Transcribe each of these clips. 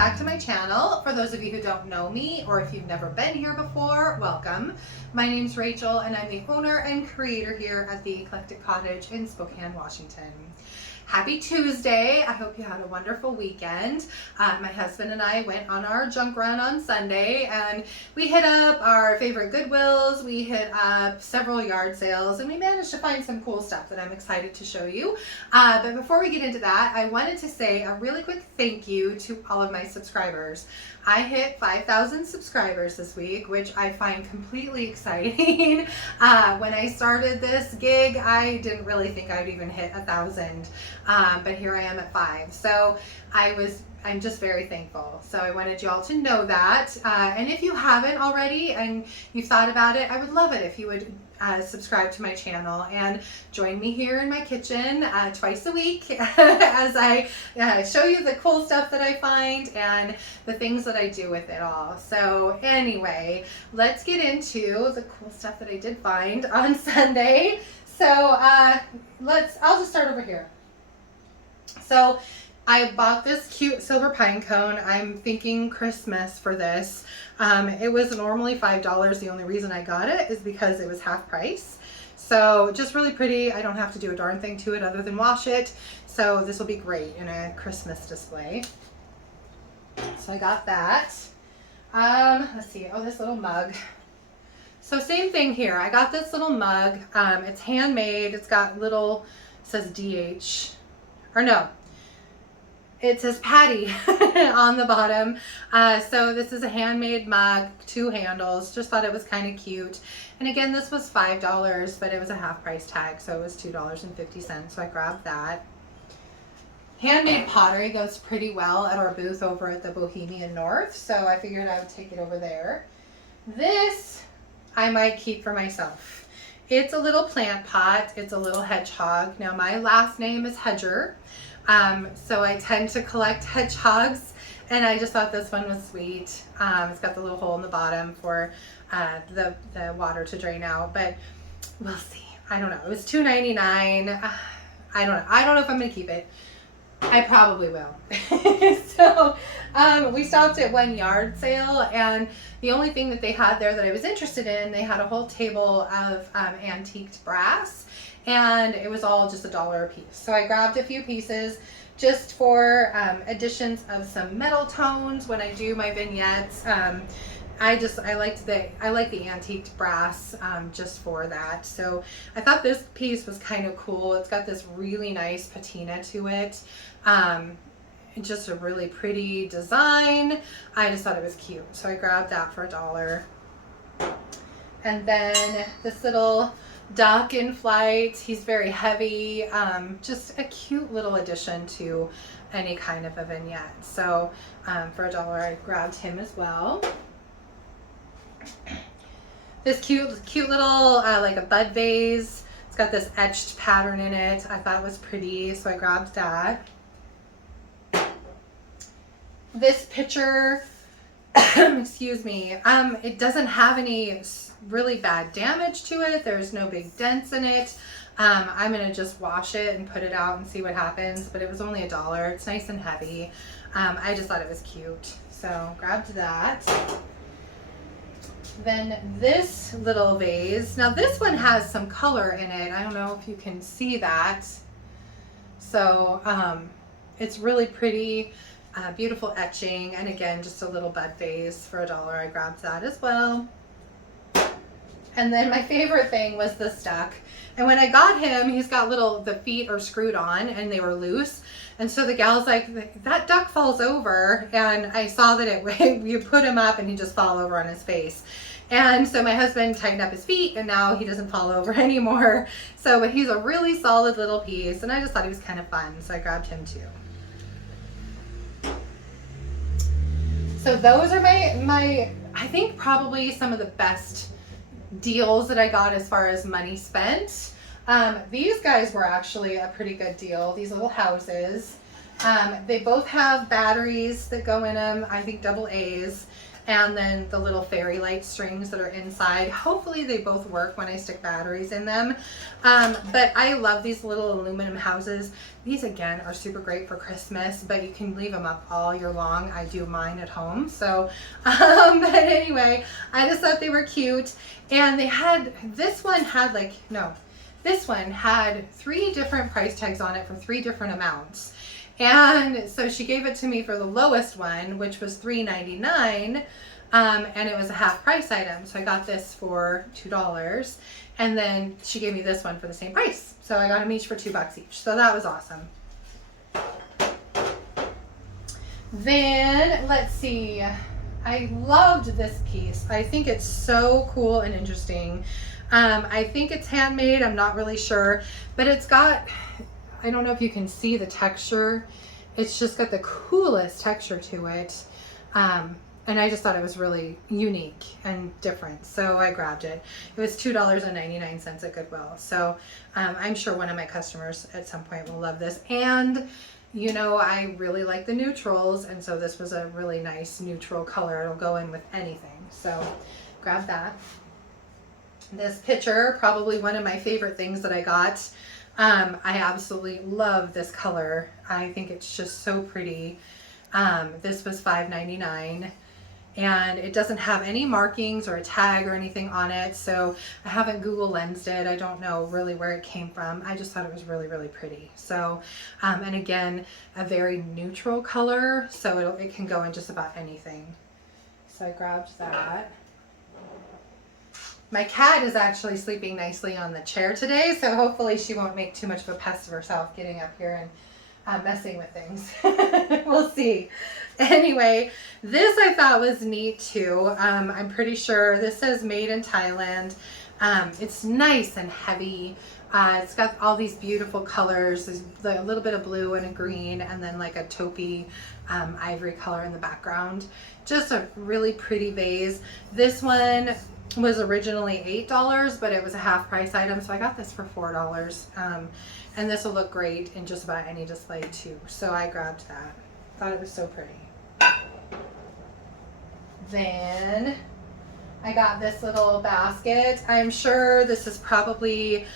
back to my channel. For those of you who don't know me, or if you've never been here before, welcome. My name's Rachel and I'm the owner and creator here at the Eclectic Cottage in Spokane, Washington. Happy Tuesday. I hope you had a wonderful weekend. My husband and I went on our junk run on Sunday and we hit up our favorite Goodwills, we hit up several yard sales, and we managed to find some cool stuff that I'm excited to show you. But before we get into that, I wanted to say a really quick thank you to all of my subscribers. I hit 5,000 subscribers this week, which I find completely exciting. When I started this gig, I didn't really think I'd even hit 1,000, but here I am at 5. So I'm just very thankful. So I wanted you all to know that. And if you haven't already and you've thought about it, I would love it if you would subscribe to my channel and join me here in my kitchen twice a week as I show you the cool stuff that I find and the things that I do with it all. So anyway, let's get into the cool stuff that I did find on Sunday. So I'll just start over here. So I bought this cute silver pine cone. I'm thinking Christmas for this. It was normally $5. The only reason I got it is because it was half price. So just really pretty. I don't have to do a darn thing to it other than wash it. So this will be great in a Christmas display. So I got that. Let's see. Oh, this little mug. So same thing here. I got this little mug. It's handmade. It's got little, it says DH, or no, it says Patty on the bottom. So this is a handmade mug, 2 handles. Just thought it was kind of cute. And again, this was $5, but it was a half price tag, so it was $2.50. So I grabbed that. Handmade pottery goes pretty well at our booth over at the Bohemian North, so I figured I would take it over there. This I might keep for myself. It's a little plant pot. It's a little hedgehog. Now my last name is Hedger. So I tend to collect hedgehogs, and I just thought this one was sweet. It's got the little hole in the bottom for the water to drain out, but we'll see. I don't know. It was $2.99. I don't know. I don't know if I'm going to keep it. I probably will. So we stopped at one yard sale, and the only thing that they had there that I was interested in, they had a whole table of antiqued brass, and it was all just $1 a piece. So I grabbed a few pieces just for additions of some metal tones when I do my vignettes. I like the antiqued brass just for that. So I thought this piece was kind of cool. It's got this really nice patina to it. Just a really pretty design. I just thought it was cute. So I grabbed that for $1. And then this little duck in flight. He's very heavy. Just a cute little addition to any kind of a vignette. So for $1, I grabbed him as well. This cute little like a bud vase. It's got this etched pattern in it. I thought it was pretty, so I grabbed that. This pitcher, excuse me, it doesn't have any really bad damage to it. There's no big dents in it. I'm gonna just wash it and put it out and see what happens, but it was only $1. It's nice and heavy. I just thought it was cute, so grabbed that. Then this little vase. Now this one has some color in it. I don't know if you can see that. So it's really pretty, beautiful etching. And again, just a little bud vase for $1. I grabbed that as well. And then my favorite thing was this duck. And when I got him, he's got the feet are screwed on and they were loose. And so the gal's like, that duck falls over. And I saw that you put him up and he just fall over on his face. And so my husband tightened up his feet and now he doesn't fall over anymore. So, but he's a really solid little piece and I just thought he was kind of fun. So I grabbed him too. So those are my I think probably some of the best deals that I got as far as money spent. These guys were actually a pretty good deal. These little houses. They both have batteries that go in them, I think double A's. and then the little fairy light strings that are inside. Hopefully they both work when I stick batteries in them. But I love these little aluminum houses. These again are super great for Christmas, but you can leave them up all year long. I do mine at home. So, but anyway, I just thought they were cute. And they had, this one had like, no, this one had 3 different price tags on it for 3 different amounts. And so she gave it to me for the lowest one, which was $3.99. And it was a half price item. So I got this for $2. And then she gave me this one for the same price. So I got them each for $2 each. So that was awesome. Then let's see. I loved this piece. I think it's so cool and interesting. I think it's handmade. I'm not really sure, but it's got, I don't know if you can see the texture. It's just got the coolest texture to it. And I just thought it was really unique and different. So I grabbed it. It was $2.99 at Goodwill. So I'm sure one of my customers at some point will love this. And you know, I really like the neutrals. And so this was a really nice neutral color. It'll go in with anything. So grab that. This picture, probably one of my favorite things that I got. I absolutely love this color. I think it's just so pretty. This was $5.99, and it doesn't have any markings or a tag or anything on it. So I haven't Google lensed it. I don't know really where it came from. I just thought it was really, really pretty. So, and again, a very neutral color. So it can go in just about anything. So I grabbed that. My cat is actually sleeping nicely on the chair today, so hopefully she won't make too much of a pest of herself getting up here and messing with things. We'll see. Anyway, this I thought was neat too. I'm pretty sure this says made in Thailand. It's nice and heavy. It's got all these beautiful colors. There's a little bit of blue and a green, and then like a taupey ivory color in the background. Just a really pretty vase. This one was originally $8, but it was a half price item, so I got this for $4. And this will look great in just about any display too. So I grabbed that. Thought it was so pretty. Then I got this little basket. I'm sure this is probably,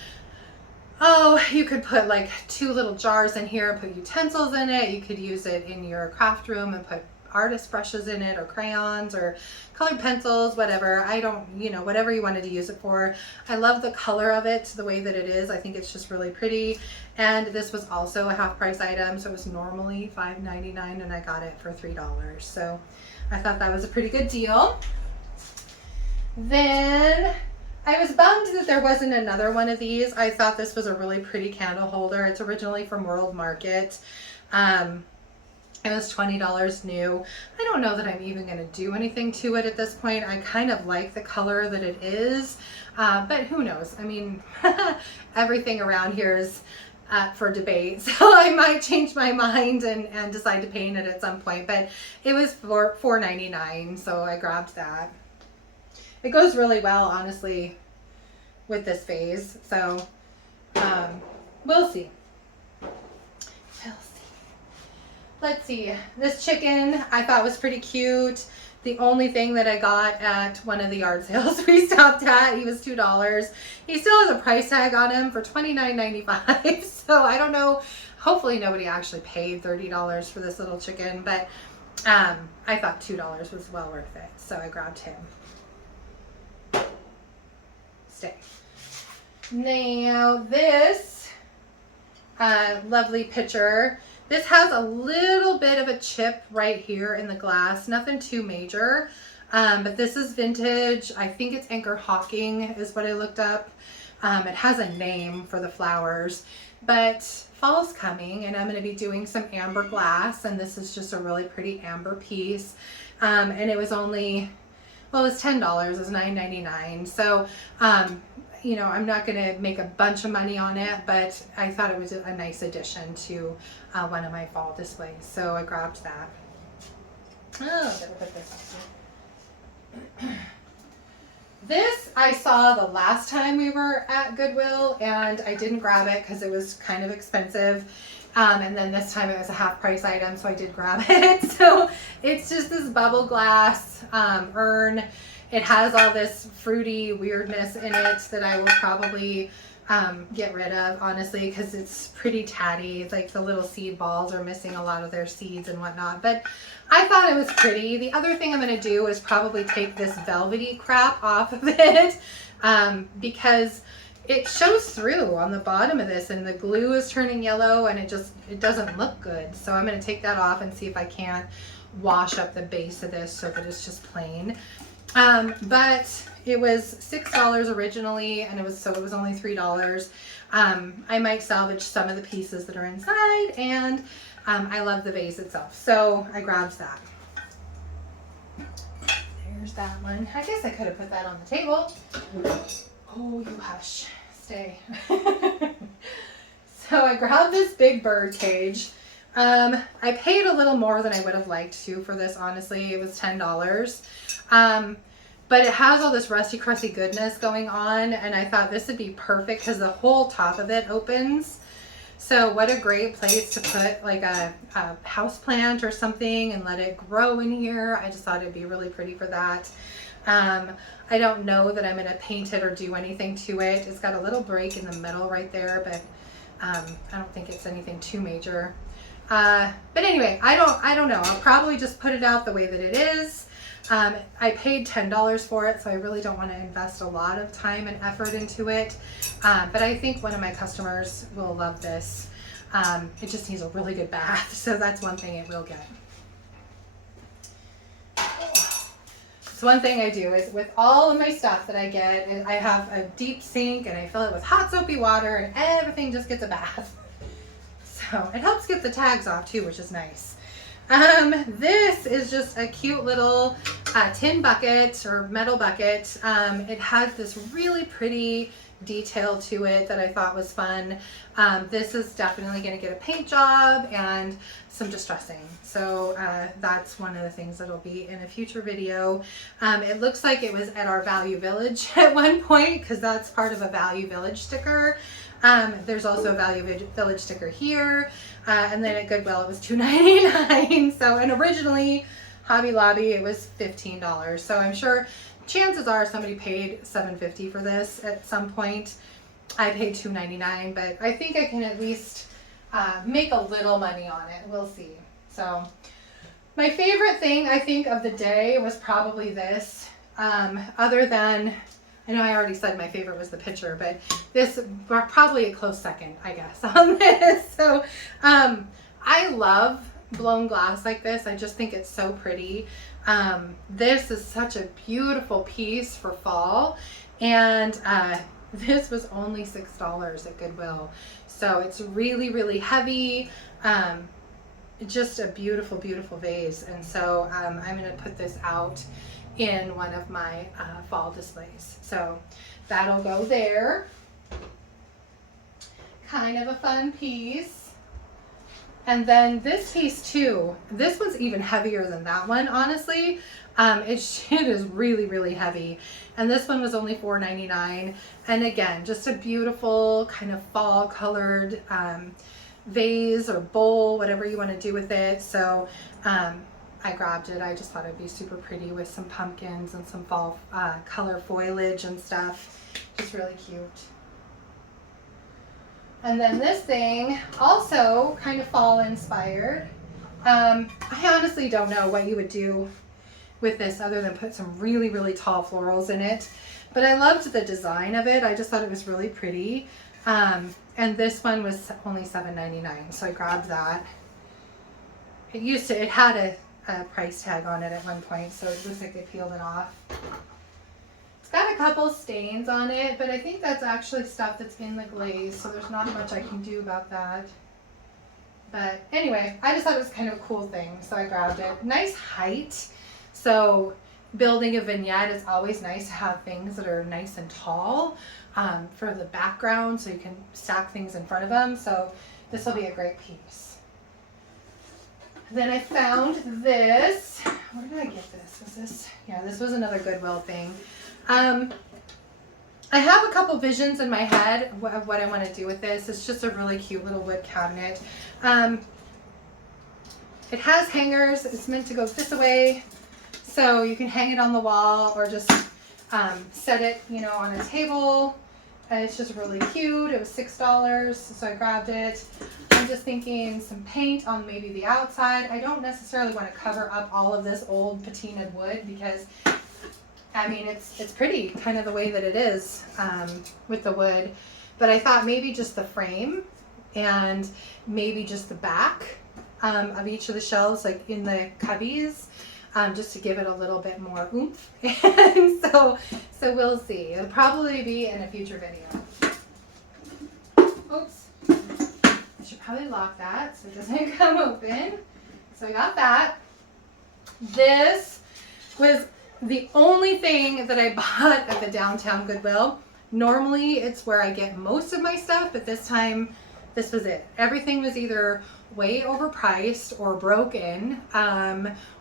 oh, you could put like 2 little jars in here and put utensils in it. You could use it in your craft room and put artist brushes in it, or crayons, or colored pencils, whatever. I don't, you know, whatever you wanted to use it for. I love the color of it, the way that it is. I think it's just really pretty. And this was also a half price item, so it was normally $5.99, and I got it for $3. So I thought that was a pretty good deal. Then I was bummed that there wasn't another one of these. I thought this was a really pretty candle holder. It's originally from World Market. It was $20 new. I don't know that I'm even going to do anything to it at this point. I kind of like the color that it is, but who knows? I mean, everything around here is for debate, so I might change my mind and decide to paint it at some point, but it was for $4.99, so I grabbed that. It goes really well, honestly, with this vase, so we'll see. Let's see, this chicken I thought was pretty cute. The only thing that I got at one of the yard sales we stopped at, he was $2. He still has a price tag on him for $29.95. So I don't know, hopefully nobody actually paid $30 for this little chicken, but I thought $2 was well worth it. So I grabbed him. Stay. Now this lovely pitcher. This has a little bit of a chip right here in the glass, nothing too major, but this is vintage. I think it's Anchor Haugen is what I looked up. It has a name for the flowers, but fall's coming and I'm going to be doing some amber glass, and this is just a really pretty amber piece, and it was only, well, it was $10. It was $9.99. So you know, I'm not going to make a bunch of money on it, but I thought it was a nice addition to one of my fall displays. So I grabbed that. Oh, better put this up here. This I saw the last time we were at Goodwill, and I didn't grab it because it was kind of expensive. And then this time it was a half price item, so I did grab it. So it's just this bubble glass urn. It has all this fruity weirdness in it that I will probably get rid of, honestly, because it's pretty tatty. It's like the little seed balls are missing a lot of their seeds and whatnot. But I thought it was pretty. The other thing I'm going to do is probably take this velvety crap off of it because it shows through on the bottom of this, and the glue is turning yellow, and it doesn't look good. So I'm going to take that off and see if I can't wash up the base of this so that it's just plain. But it was $6 originally, and it was only $3. I might salvage some of the pieces that are inside, and I love the vase itself, so I grabbed that. There's that one. I guess I could have put that on the table. Oh, you hush. Stay. So I grabbed this big Birdcage. I paid a little more than I would have liked to for this, honestly. It was $10. But it has all this rusty crusty goodness going on, and I thought this would be perfect because the whole top of it opens. So what a great place to put like a house plant or something and let it grow in here. I just thought it'd be really pretty for that. I don't know that I'm going to paint it or do anything to it. It's got a little break in the middle right there, but I don't think it's anything too major. But anyway, I don't know. I'll probably just put it out the way that it is. I paid $10 for it, so I really don't want to invest a lot of time and effort into it. But I think one of my customers will love this. It just needs a really good bath, so that's one thing it will get. So one thing I do is with all of my stuff that I get, I have a deep sink and I fill it with hot soapy water, and everything just gets a bath. So it helps get the tags off too, which is nice. This is just a cute little tin bucket or metal bucket. It has this really pretty detail to it that I thought was fun. This is definitely going to get a paint job and some distressing. So that's one of the things that'll be in a future video. It looks like it was at our Value Village at one point because that's part of a Value Village sticker. There's also a Value Village sticker here. And then at Goodwill it was $2.99. So, and originally Hobby Lobby it was $15. So I'm sure chances are somebody paid $7.50 for this at some point. I paid $2.99, but I think I can at least make a little money on it. We'll see. So my favorite thing I think of the day was probably this. Other than, I know I already said my favorite was the picture, but this probably a close second, I guess, on this. So I love blown glass like this. I just think it's so pretty. This is such a beautiful piece for fall, and this was only $6 at Goodwill. So it's really, really heavy. Just a beautiful, beautiful vase. And so I'm going to put this out in one of my fall displays. So that'll go there. Kind of a fun piece. And then this piece too, this one's even heavier than that one, honestly. It is really, really heavy. And this one was only $4.99. And again, just a beautiful kind of fall colored vase or bowl, whatever you want to do with it. So I grabbed it. I just thought it'd be super pretty with some pumpkins and some fall color foliage and stuff. Just really cute. And then this thing, also kind of fall inspired. I honestly don't know what you would do with this other than put some really, really tall florals in it. But I loved the design of it. I just thought it was really pretty. And this one was only $7.99, so I grabbed that. It had a price tag on it at one point, so it looks like they peeled it off. It's got a couple stains on it, but I think that's actually stuff that's in the glaze, so there's not much I can do about that. But anyway, I just thought it was kind of a cool thing, so I grabbed it. Nice height. So building a vignette, it's always nice to have things that are nice and tall for the background, so you can stack things in front of them. So this will be a great piece. Then I found this. Where did I get this? Was this? Yeah, this was another Goodwill thing. I I have a couple visions in my head of what I want to do with this. It's just a really cute little wood cabinet. It has hangers. It's meant to go this way, so you can hang it on the wall or just set it, you know, on a table. And it's just really cute. It was $6, so I grabbed it. I'm just thinking some paint on maybe the outside. I don't necessarily want to cover up all of this old patinaed wood because, I mean, it's pretty kind of the way that it is with the wood. But I thought maybe just the frame and maybe just the back of each of the shelves, like in the cubbies, just to give it a little bit more oomph. And so we'll see. It'll probably be in a future video. Oops. I should probably lock that so it doesn't come open. So I got that. This was the only thing that I bought at the downtown Goodwill. Normally it's where I get most of my stuff, but this time this was it. Everything was either way overpriced or broken,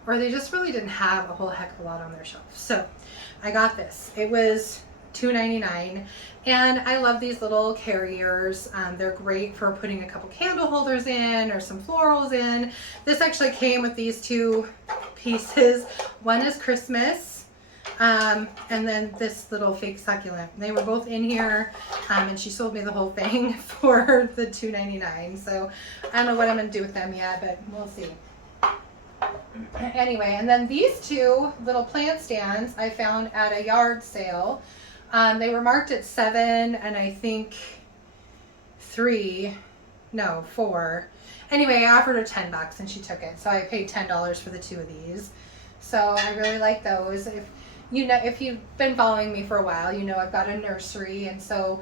or they just really didn't have a whole heck of a lot on their shelf. So I got this. It was $2.99, and I love these little carriers. They're great for putting a couple candle holders in or some florals in. This actually came with these two pieces. One is Christmas, and then this little fake succulent. They were both in here, and she sold me the whole thing for the $2.99. So I don't know what I'm going to do with them yet, but we'll see. Anyway, and then these two little plant stands I found at a yard sale. They were marked at $7 and I think $4. Anyway, I offered her $10 and she took it. So I paid $10 for the two of these. So I really like those. If you've been following me for a while, you know I've got a nursery, and so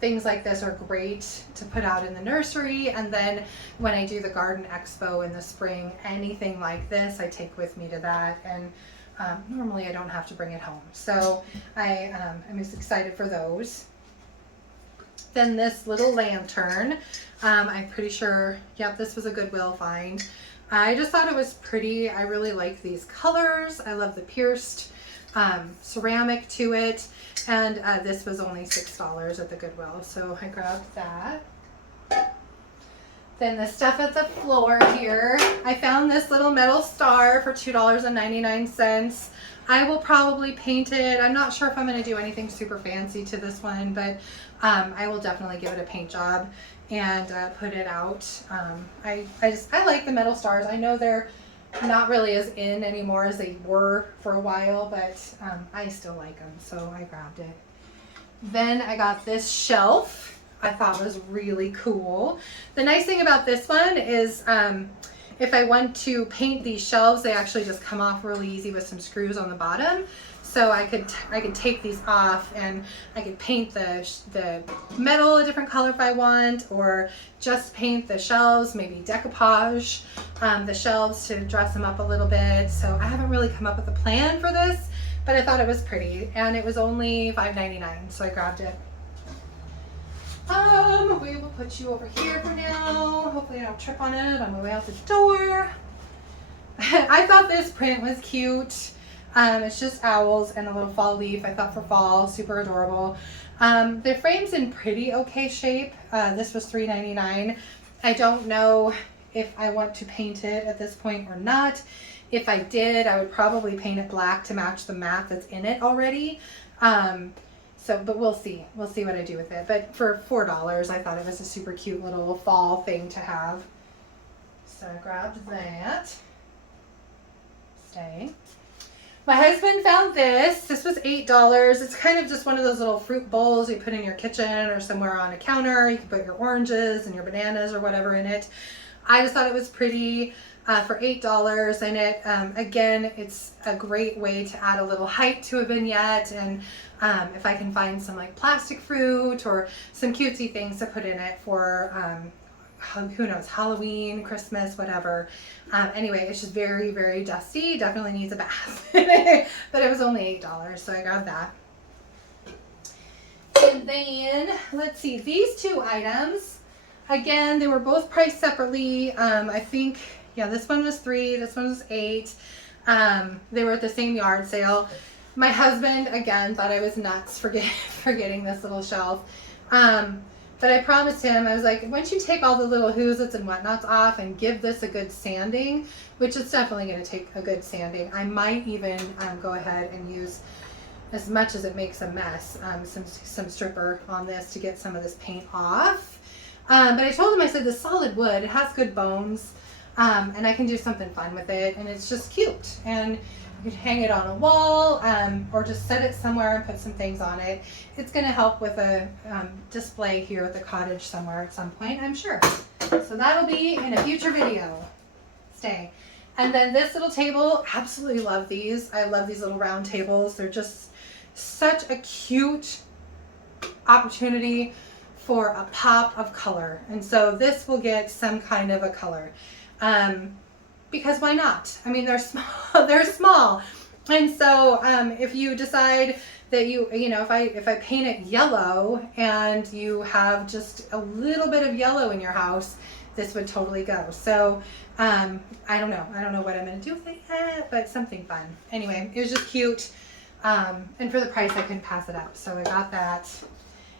things like this are great to put out in the nursery. And then when I do the garden expo in the spring, anything like this I take with me to that, and normally I don't have to bring it home. So I am just excited for those. Then this little lantern, I'm pretty sure, yep, this was a Goodwill find. I just thought it was pretty. I really like these colors. I love the pierced ceramic to it, and this was only $6 at the Goodwill, so I grabbed that. Then the stuff at the floor here, I found this little metal star for $2.99. I will probably paint it. I'm not sure if I'm going to do anything super fancy to this one, but I will definitely give it a paint job and put it out. I like the metal stars. I know they're not really as in anymore as they were for a while, but I still like them, so I grabbed it. Then I got this shelf. I thought was really cool. The nice thing about this one is if I want to paint these shelves, they actually just come off really easy with some screws on the bottom. So I could take these off and I could paint the metal a different color if I want, or just paint the shelves, maybe decoupage the shelves to dress them up a little bit. So I haven't really come up with a plan for this, but I thought it was pretty, and it was only $5.99, so I grabbed it. We will put you over here for now. Hopefully I don't trip on it on my way out the door. I thought this print was cute. It's just owls and a little fall leaf. I thought for fall, super adorable. The frame's in pretty okay shape. This was $3.99. I don't know if I want to paint it at this point or not. If I did, I would probably paint it black to match the mat that's in it already. But we'll see. We'll see what I do with it. But for $4, I thought it was a super cute little fall thing to have. So I grabbed that. Stay. My husband found this. This was $8. It's kind of just one of those little fruit bowls you put in your kitchen or somewhere on a counter. You can put your oranges and your bananas or whatever in it. I just thought it was pretty for $8, and it again, it's a great way to add a little height to a vignette. And if I can find some like plastic fruit or some cutesy things to put in it for who knows, Halloween, Christmas, whatever. Anyway, it's just very, very dusty. Definitely needs a bath. But it was only $8, so I grabbed that. And then, let's see, these two items, again, they were both priced separately. I think, yeah, this one was $3, this one was $8. They were at the same yard sale. My husband, again, thought I was nuts for getting this little shelf. But I promised him, I was like, once you take all the little whoosits and whatnots off and give this a good sanding, which is definitely going to take a good sanding, I might even go ahead and use, as much as it makes a mess, some stripper on this to get some of this paint off. But I told him, I said, the solid wood, it has good bones, and I can do something fun with it, and it's just cute. And you could hang it on a wall, or just set it somewhere and put some things on it. It's going to help with a display here at the cottage somewhere at some point, I'm sure. So that'll be in a future video. Stay. And then this little table, absolutely love these. I love these little round tables. They're just such a cute opportunity for a pop of color. And so this will get some kind of a color. Because why not? I mean, they're small. They're small, and so if you decide that you know, if I paint it yellow and you have just a little bit of yellow in your house, this would totally go. So I don't know what I'm gonna do with it yet, but something fun. Anyway, it was just cute, and for the price, I couldn't pass it up. So I got that,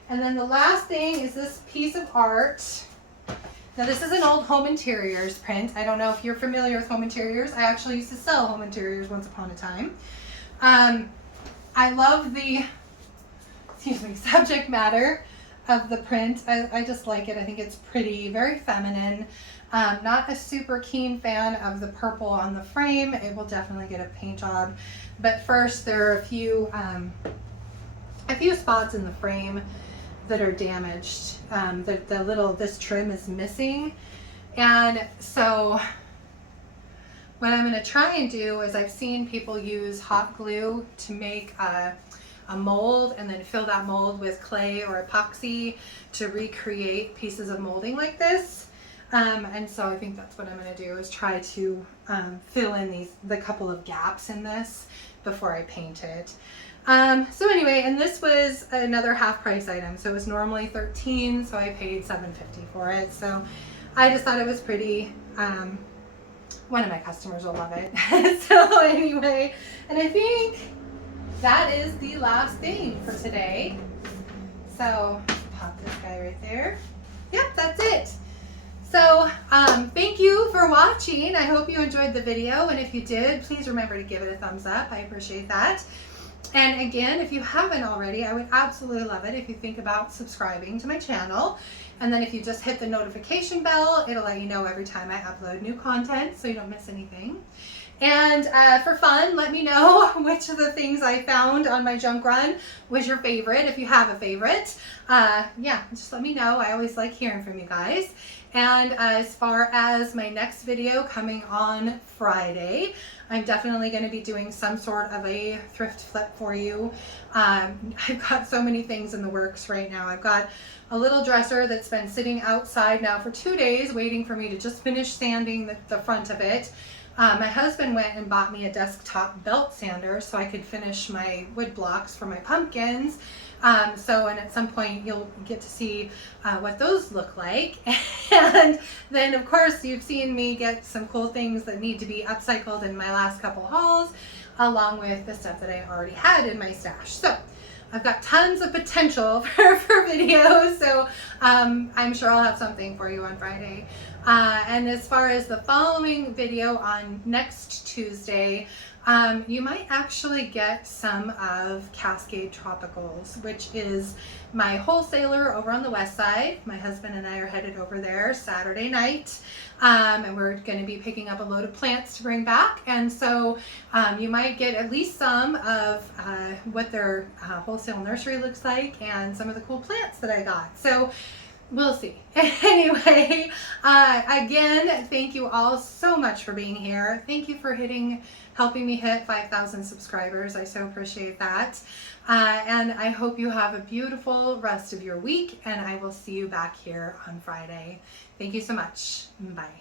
and then the last thing is this piece of art. Now this is an old home interiors print. I don't know if you're familiar with home interiors. I actually used to sell home interiors once upon a time. I love the, subject matter of the print. I just like it. I think it's pretty, very feminine. Not a super keen fan of the purple on the frame. It will definitely get a paint job. But first, there are a few spots in the frame that are damaged. This trim is missing, and so what I'm going to try and do is, I've seen people use hot glue to make a mold and then fill that mold with clay or epoxy to recreate pieces of molding like this, and so I think that's what I'm going to do, is try to fill in the couple of gaps in this before I paint it. So anyway, and this was another half price item. So it was normally $13, so I paid $7.50 for it. So I just thought it was pretty. One of my customers will love it. So anyway, and I think that is the last thing for today. So pop this guy right there. Yep, that's it. So thank you for watching. I hope you enjoyed the video, and if you did, please remember to give it a thumbs up. I appreciate that. And again, if you haven't already, I would absolutely love it if you think about subscribing to my channel. And then if you just hit the notification bell, it'll let you know every time I upload new content, so you don't miss anything. And for fun, let me know which of the things I found on my junk run was your favorite, if you have a favorite. Yeah, just let me know. I always like hearing from you guys. And as far as my next video coming on Friday, I'm definitely going to be doing some sort of a thrift flip for you. I've got so many things in the works right now. I've got a little dresser that's been sitting outside now for 2 days waiting for me to just finish sanding the front of it. My husband went and bought me a desktop belt sander so I could finish my wood blocks for my pumpkins. And at some point you'll get to see what those look like. And then of course you've seen me get some cool things that need to be upcycled in my last couple hauls, along with the stuff that I already had in my stash. So I've got tons of potential for videos, so I'm sure I'll have something for you on Friday. And as far as the following video on next Tuesday, you might actually get some of Cascade Tropicals, which is my wholesaler over on the west side. My husband and I are headed over there Saturday night, and we're going to be picking up a load of plants to bring back. And so you might get at least some of what their wholesale nursery looks like and some of the cool plants that I got. So we'll see. Anyway, again, thank you all so much for being here. Thank you for helping me hit 5,000 subscribers. I so appreciate that. And I hope you have a beautiful rest of your week, and I will see you back here on Friday. Thank you so much. Bye.